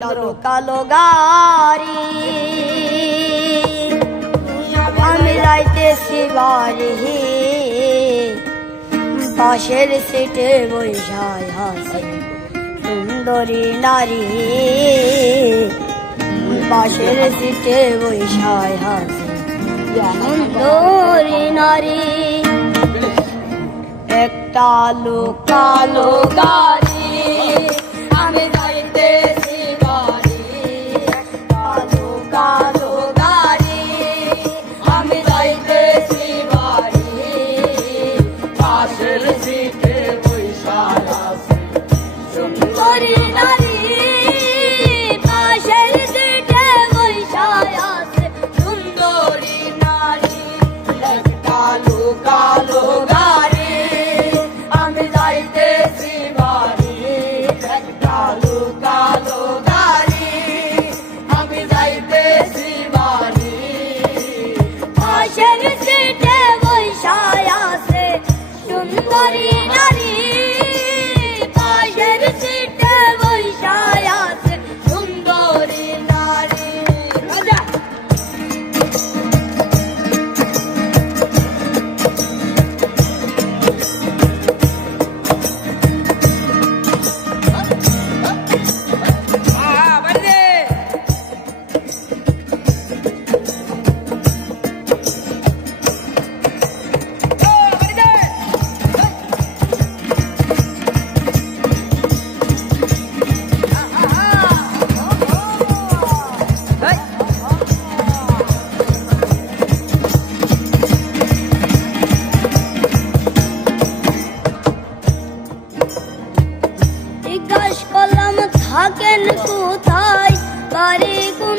কালো কালো গাড়ি আমি যাইতেছি বাড়ি, পাশের সিটে বৈশায় হাসে সুন্দরী নারী, পাশের সিটে বৈশায় হাসে সুন্দরী নারী। একটা লোক কালো গাড়ি আমি যাইতেছি বাড়ি, কালো কালো গাড়ি আমি যাইতেছি বাড়ি, পাশের সিটে বৈশায় আছে সুন্দরী নারী, পাশের সিটে বৈশায় আছে সুন্দরী নারী। একটা লোক কালো গাড়ি আমি যাইতেছি বাড়ি, একটা লোক কালো গাড়ি আমি যাইতেছি বাড়ি, পাশের সিটে বৈশায় আছে সুন্দরী নারী, পাশের সিটে বৈশায় আছে সুন্দরী নারী। জিজ্ঞাসা করলাম থাকেন কোথায়, বাড়ি কোন